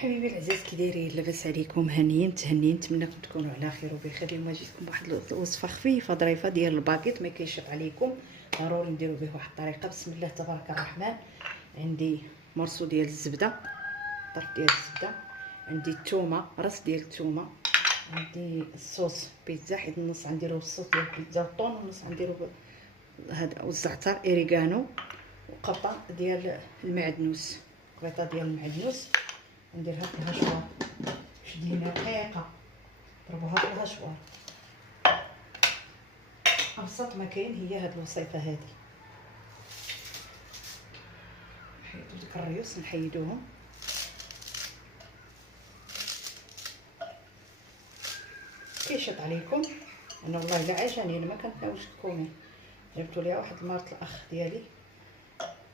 حبيبي العزاز، كي دايرين؟ لاباس عليكم؟ هانيين متهنيين، نتمنىكم تكونوا على خير وبخير. اليوم جيتكم بواحد الوصفه خفيفه ظريفه ديال الباكيت، ما كيشق عليكم، ضروري نديروا به واحد الطريقه. بسم الله تبارك الرحمن. عندي مرسو ديال الزبده، طرف ديال الزبده، عندي الثومه، راس ديال الثومه، عندي الصوص بيتزا، حيت النص غنديروا الصوص ديال البيتزا والطون، والنص غنديروا هذا والزعتر اوريغانو، وقطع ديال المعدنوس، قطعه ديال المعدنوس. نديرها في الهشوار، شدينا رقيقه، ضربوها في الهشوار. ابسط ما كاين هي هاد الوصيفه هادي. نحيدو ديك الريوس، نحيدوهم. كيشط عليكم انا والله الا عجاني، انا ما كنتناولش الكومين. جبتو ليها واحد المرت الاخ ديالي،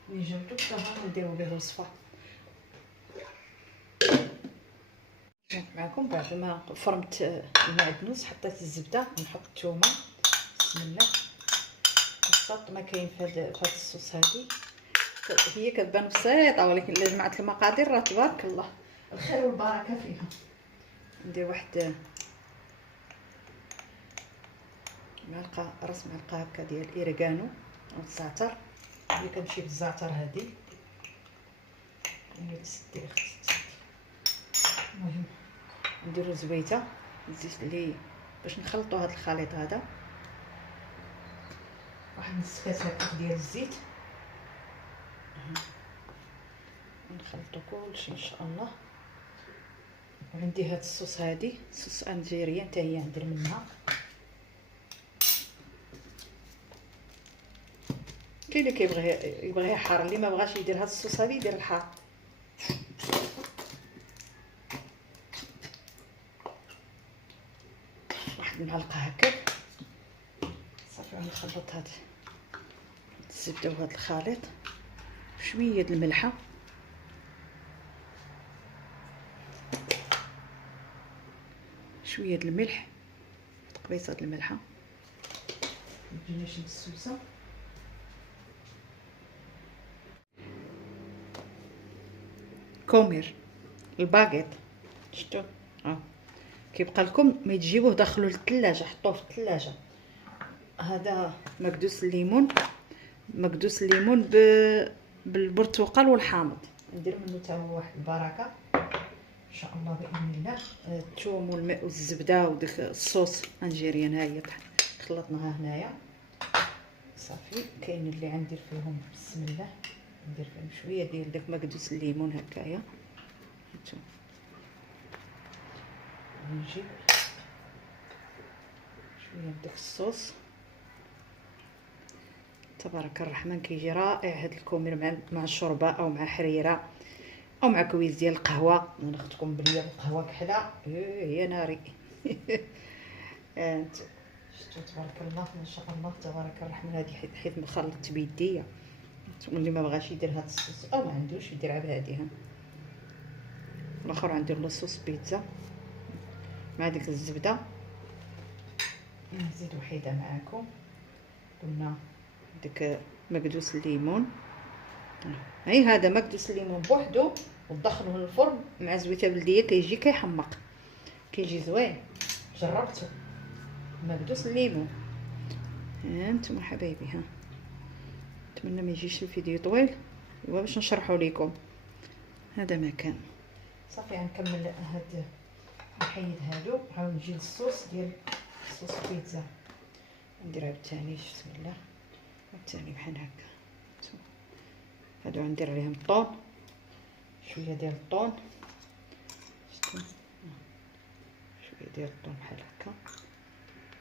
ملي جبتو حتى ها نديرو به وصفه. معكم بعد ما فرمت المعدنوس، حطيت الزبده، نحط الثومه. بسم الله. بسط ما كاين في هاد الصوص هادي. هي كتبان بسيطه، ولكن الا جمعت المقادير راه تبارك الله الخير والبركه فيها. ندير واحد معلقه، راس معلقه هكا ديال اوريغانو او الزعتر. هي كنمشي بالزعتر هادي، ملي تسدي اختي. المهم نديرو زويته، الزيت اللي باش نخلطوا هذا الخليط هذا، واحد نص كاس هكا ديال الزيت، نخلطوا كلشي ان شاء الله. وعندي هاد الصوص هادي، صوص انجيريا حتى هي ندير منها. كاين اللي يبغيها حار، اللي ما بغاش يدير هاد الصوص هادي يدير الحار. واحد المعلقه هكا صافي. غنخلط هاد الزبده وهاد الخليط بشويه د الملحه، شويه د الملح، تقبيصه د الملحه، متجيناش مسوسه. كومير الباغيط، شفتوا؟ كيبقى لكم ما تجيبوه داخلو للثلاجه، حطوه في الثلاجه. هذا مكدوس الليمون، مكدوس الليمون بالبرتقال والحامض، ندير منه حتى هو واحد البركه ان شاء الله باذن الله. الثوم والماء والزبده وديك الصوص انجيريان، ها هي خلطناها هنايا صافي. كاين اللي غندير فيهم بسم الله، ندير فيهم شويه ديال داك مكدوس الليمون هكايا. هانتوما نجيب شويه داك الصوص. تبارك الرحمن، كيجي رائع هاد الكومير مع الشوربه، او مع حريره، او مع كويس ديال القهوه. انا اختكم بليا القهوه كحله يا ناري. انت شفتوا؟ تبارك الله ما شاء الله تبارك الرحمن. هذه حيت مخلط بيديا، واللي ما بغاش يدير هاد الصوص او ما عندوش يدير على هادي. الاخر غندير له صوص بيتزا مع ديك الزبده. نزيد وحيده معاكم، قلنا ديك مكدوس الليمون. هاي هذا مكدوس الليمون بوحدو، وتدخلوه للفرن مع زويته بلديه، كيجي كيحمق، كيجي زوين. جربته مكدوس الليمون. هانتوما حبايبي، ها نتمنى ما يجيش الفيديو طويل، هو باش نشرحوا لكم. هذا ما كان صافي. غنكمل هاد نحيد هادو، نحاول نجي للصوص ديال صوص البيتزا. ندير عاوتاني بسم الله، عاوتاني بحال هكا. هادو غندير عليهم الطون، شويه ديال الطون، شفتوا؟ شويه ديال الطون بحال هكا،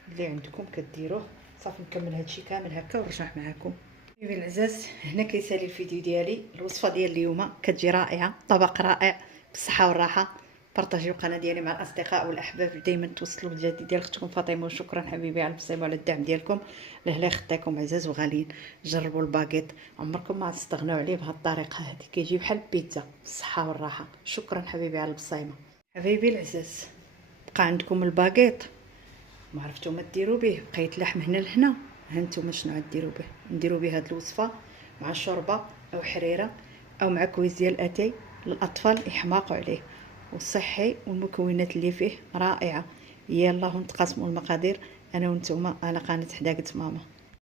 اللي عندكم كديروه. صافي نكمل هادشي كامل هكا ونرجع معكم. حبيبي العزاز، هنا كيسالي الفيديو ديالي. الوصفه ديال اليوم كتجي رائعه، طبق رائع بالصحه والراحه. بارطاجيو القناه ديالي مع الاصدقاء والاحباب، دائما توصلوا بالجديد ديال اختكم فاطمه. وشكرا حبيبي على البصيمه وعلى الدعم ديالكم. لهلا خداكم عزاز وغاليين. جربوا الباكيت، عمركم ما تستغنوا عليه بهذه الطريقه هذه، كيجي بحال البيتزا بالصحه والراحه. شكرا حبيبي على البصيمه. حبيبي العزاز، بقى عندكم الباكيت ما عرفتوا ما ديروا به بقيت لحم هنا لهنا. هانتوما شنو غديروا به؟ نديروا به هذه الوصفه مع شوربه او حريره، او مع كويس ديال اتاي للاطفال يحماقوا عليه. وصحي، والمكونات اللي فيه رائعه. يلا نتقاسموا المقادير انا وانتم على قناه حداقه ماما.